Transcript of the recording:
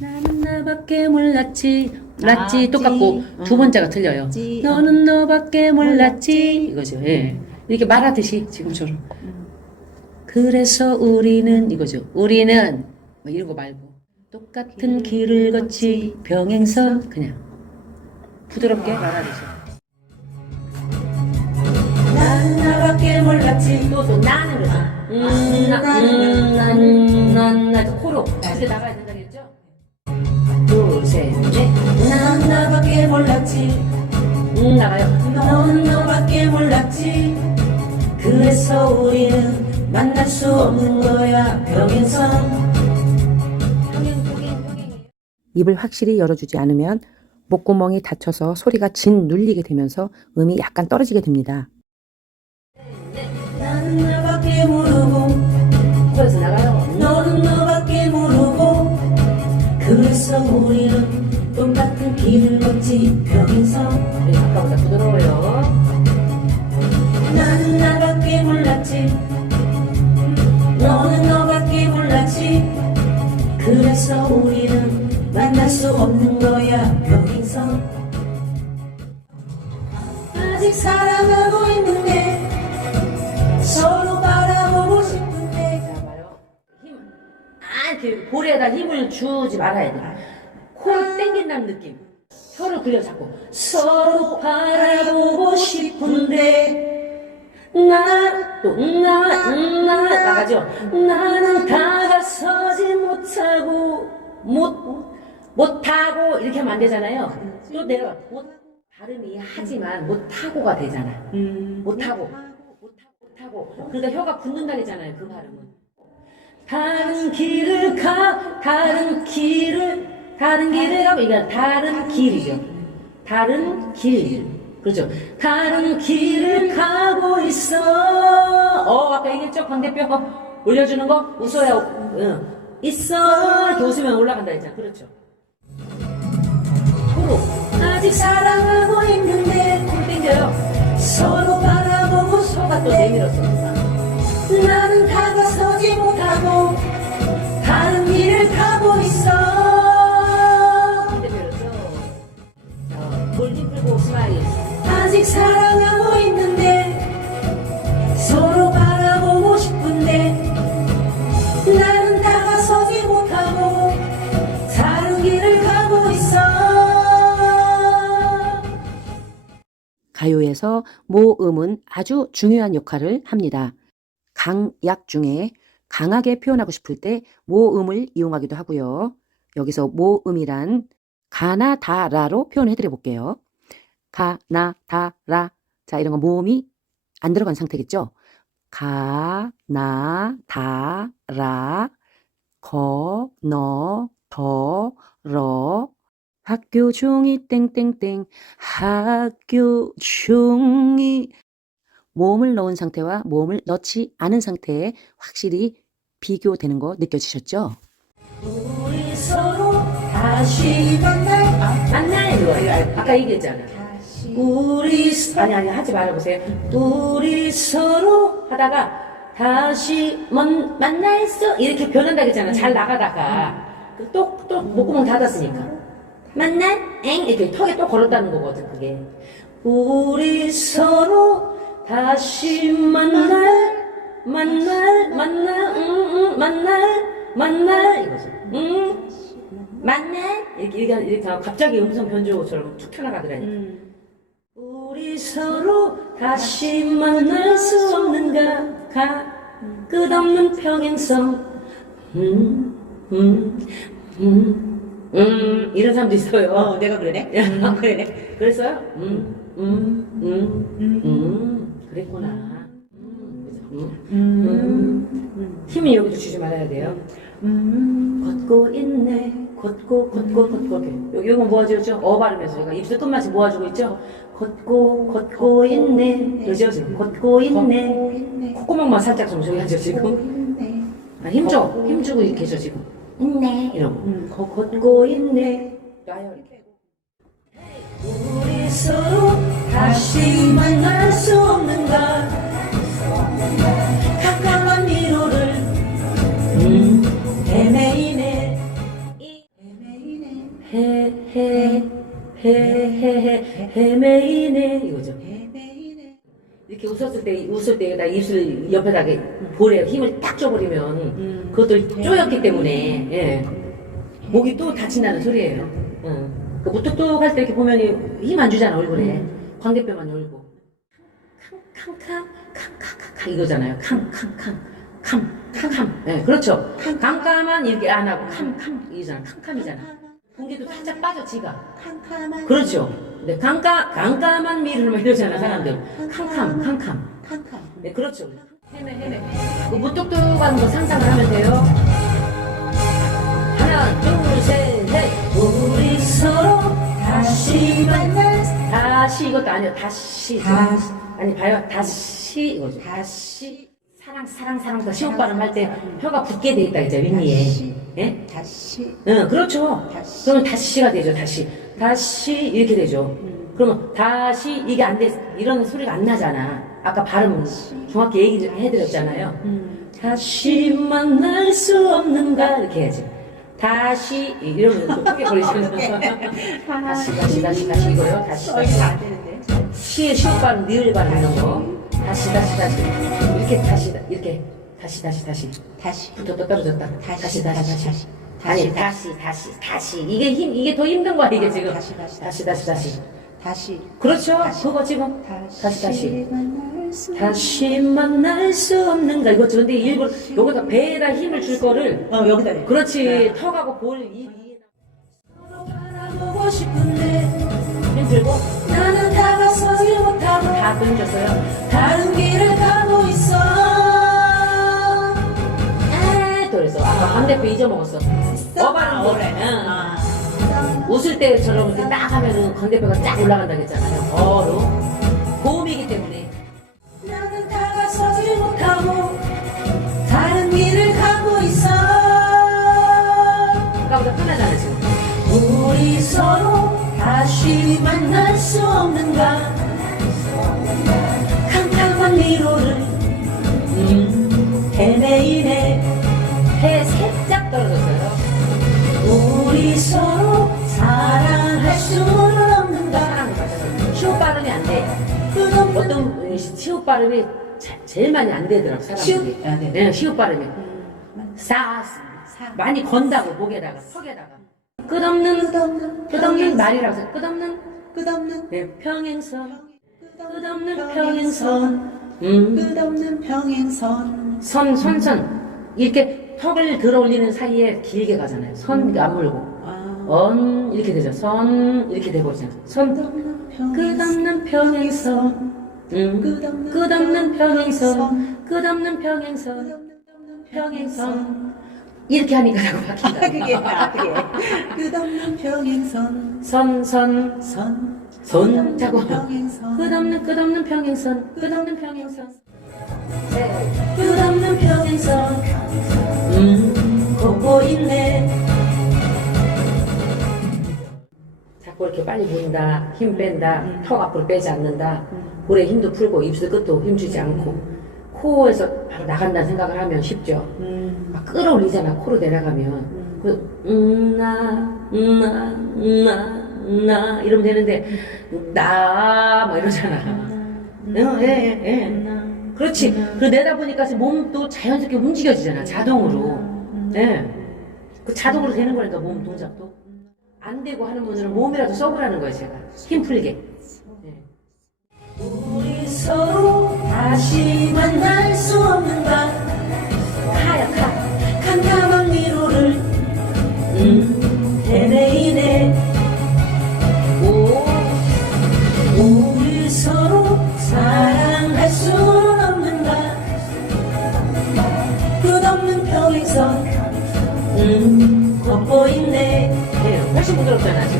나는 나밖에 몰랐지 알지. 똑같고 두 어. 번째가 틀려요 알지. 너는 너밖에 몰랐지. 이거죠 예. 이렇게 말하듯이 지금처럼 음. 그래서 우리는 이거죠 우리는 뭐 이런 거 말고 똑같은 길을 걷지 병행선 그냥 부드럽게 말하듯이 나는 나밖에 몰랐지 또또 나는 그러죠 음, 음나 음 난난나 코로 이렇게 나가야 된다 그랬죠 둘셋넷 난 나밖에 몰랐지. 음 나가요. 넌 너밖에 몰랐지. 그래서 우리는 만날 수 없는 거야 병행선 입을 확실히 열어주지 않으면 목구멍이 닫혀서 소리가 진 눌리게 되면서 음이 약간 떨어지게 됩니다. 지 병행선 네, 아까보다 부드러워요. 나는 나밖에 몰랐지. 너는 너밖에 몰랐지. 그래서 우리는 만날 수 없는 거야 병행선 아직 사랑하고 있는데 서로 바라보고 싶은데. 힘. 아, 이렇게 볼에다 힘을 주지 말아야 돼. 코를 땡긴다는 느낌 혀를 굴려 잡고 서로 바라보고 싶은데. 나또나나 나가죠. 나는 다가서지 못하고 못 못하고 이렇게 하면 안 되잖아요. 또 내려가 못 발음이 하지만 못하고가 되잖아. 못하고. 못하고. 그러니까 혀가 붙는다 그랬잖아요 그 발음은. 다른 길을 가 다른 길을 다른 길을 가고 이게 다른 길이죠. 다른 길. 그렇죠? 다른 길을 가고 있어. 어 아까 얘기했죠? 광대뼈. 올려주는 거? 웃어야 응. 있어. 이렇게 웃으면 올라간다 했잖아. 그렇죠? 코로. 아직 사랑하고 있는데 코로 당겨요. 서로 바라보고 혀가 또 내밀었어. 나는 다가서지 못하고 다른 길을 가고 있어 아직 사랑하고 있는데 서로 바라보고 싶은데 나는 다가서지 못하고 다른 길을 가고 있어 가요에서 모음은 아주 중요한 역할을 합니다. 강약 중에 강하게 표현하고 싶을 때 모음을 이용하기도 하고요. 여기서 모음이란 가나 다라로 표현해 드려 볼게요. 가 나 다 라. 자 이런 거 모음이 안 들어간 상태겠죠? 가 나 다 라. 거 너 더 러. 학교 종이 땡땡땡. 학교 종이. 모음을 넣은 상태와 모음을 넣지 않은 상태에 확실히 비교되는 거 느껴지셨죠? 우리 서로 다시 만날 아, 이거 아까 얘기했잖아 우리 서- 아니 아니 하지 말아보세요. 우리 서로 하다가 다시 먼, 수 이렇게 변한다 그랬잖아. 잘 나가다가. 또또 목구멍 닫았으니까. 만날 엥? 이렇게 턱에 또 걸었다는 거거든 그게. 우리 서로 다시 만날 만날 만날 음, 음, 만날 만날 이거죠 음 만날? 이렇게 이렇게, 갑자기 음성 변조처럼 툭 튀어나가더라니까. 우리 서로 다시 만날 수 없는가? 가 끝없는 평행선 음, 음, 음, 음, 이런 사람도 있어요. 어 내가 그러네? 음, 그러네. 그랬어요? 음, 음, 음, 음, 그랬구나. 음, 그죠? 음, 음. 힘이 여기도 주지 말아야 돼요. 음. 걷고 있네 걷고 걷고 걷고 이렇게. 요- 요거 모아주죠? 어 발음해서 제가 입술 끝맛이 모아주고 있죠? 걷고 걷고 있네. 그죠 지금 걷고 있네. 콧구멍만 살짝 좀 조여야죠 지금. 아, 힘줘. 힘주고 계셔 지금. 있네. 이러고. 음. 거, 걷고 있네. 놔요 이렇게. 우리 서로 다시 만날 수 헤헤헤헤헤 헤매이네 이거죠. 이렇게 웃었을 때 웃을 때에다 입술 옆에다 이렇게 볼에 힘을 딱 줘버리면 음. 그것도 쪼였기 때문에 예. 목이 또 다친다는 소리예요. 응. 그 무뚝뚝할 때 이렇게 보면 힘 안 주잖아 얼굴에 광대뼈만 열고 캉캉캉 캉캉캉 이거잖아요. 캉캉캉 캄캄캄 예 그렇죠. 캄캄한 이렇게 안 하고 캄캄 이잖아 캄캄이잖아. 공기도 살짝 빠져 지가. 캄캄한. 그렇죠. 근데 깜깜, 깜깜한 미를 막 이러잖아, 사람들. 캄캄, 캄캄. 캄캄. 네, 그렇죠. 헤매, 헤매. 그 무뚝뚝한 거 상상을 하면 돼요. 하나, 둘, 셋, 넷. 우리 서로 다시 만날, 다시 이것도 아니에요. 다시. 다시. 아니, 봐요. 다시 이거죠. 다시. 사랑, 사랑, 사랑. 더 시옷 발음 할때 혀가 붙게 돼 있다, 이제, 윗니에. 다시. 예? 다시. 응, 그렇죠. 다시. 그러면 다시가 되죠, 다시. 다시 이렇게 되죠. 그러면 다시 이게 안 돼, 이런 소리가 안 나잖아. 아까 발음 정확히 얘기 좀 해드렸잖아요. 음. 다시 만날 수 없는가 이렇게 해야지. 다시 이러면 또 크게 거예요. 다시 다시 다시 다시 이거요. 다시 어, 다시. 이거 안 되는데. 시의 시옷 발음, 니을 발음 이런 거. 다시 다시 다시. 이렇게 다시 이렇게 다시 다시 다시. 다시. 붙었다 떨어졌다. 다시, 다시 다시 다시, 다시. 다시. 아니 다시 다시 다시 이게 힘 이게 더 힘든 거야 이게 지금. 다시, 다시, 다시 다시 다시. 다시. 그렇죠. 그거 지금 다시. 다시 다시. 만날 수. 없는가 이거 근데 일부러 여기다 배에다 힘을 줄 거를 어, 여기다 내. 그렇지 턱하고 볼 서로 바라보고 싶은데 힘 들고 나는 다가서지 못하고 다 던졌어요. 다른 길을 대표 잊어먹었어. 어바는 거. 그래. 응. 아. 웃을 때처럼 이렇게 딱 하면은 광대뼈가 쫙 올라간다 그랬잖아요. 어로 떨어졌어요. 우리 서로 사랑할 수는 없는가? 사랑을 받아서 시옷 발음이 안 돼. 어떤 시옷 발음이 자- 제일 많이 안 되더라고 사람들이. 시옷? 아, 네. 네, 시옷 발음이. 싸 사- 많이 건다고 목에다가 턱에다가 끝없는 끝없는 끝없는 말이라고 해서 끝없는 끝없는 네, 평행선 끝없는 끝없는 평행선 음. 끝없는 평행선 선, 선 선 이렇게 턱을 들어 올리는 사이에 길게 가잖아요. 선 안 물고. 아, 언 이렇게 되죠. 선 이렇게 되거든요. 선 끝없는 평행선. 끝없는 평행선. 음. 끝없는 끝없는 평행선. 끝없는 평행선. 이렇게 하니까 자꾸 바뀐다. 그게 아, 그게. 끝없는 평행선. 선선 선손 자꾸 평행선. 끝없는 끝없는 평행선. 끝없는 평행선. 네. 끝없는 평행선 음 걷고 있네. 자꾸 이렇게 빨리 보인다 힘 뺀다 턱 앞으로 빼지 않는다. 볼에 힘도 풀고 입술 끝도 힘 주지 않고 코에서 바로 나간다는 생각을 하면 쉽죠. 음, 막 끌어올리잖아 코로 내려가면. 그 음나 음나 음나 음나 이러면 되는데 나뭐 이러잖아. 응, 예, 예, 예. 그렇지. 그 내다 보니까 몸도 자연스럽게 움직여지잖아 자동으로. 예. 그 자동으로 되는 거니까 몸 동작도. 안 되고 하는 분들은 몸이라도 써보라는 거예요 제가. 힘 풀게. 예. 우리 서로 다시 만날 수 없는 평행선 음, 걷고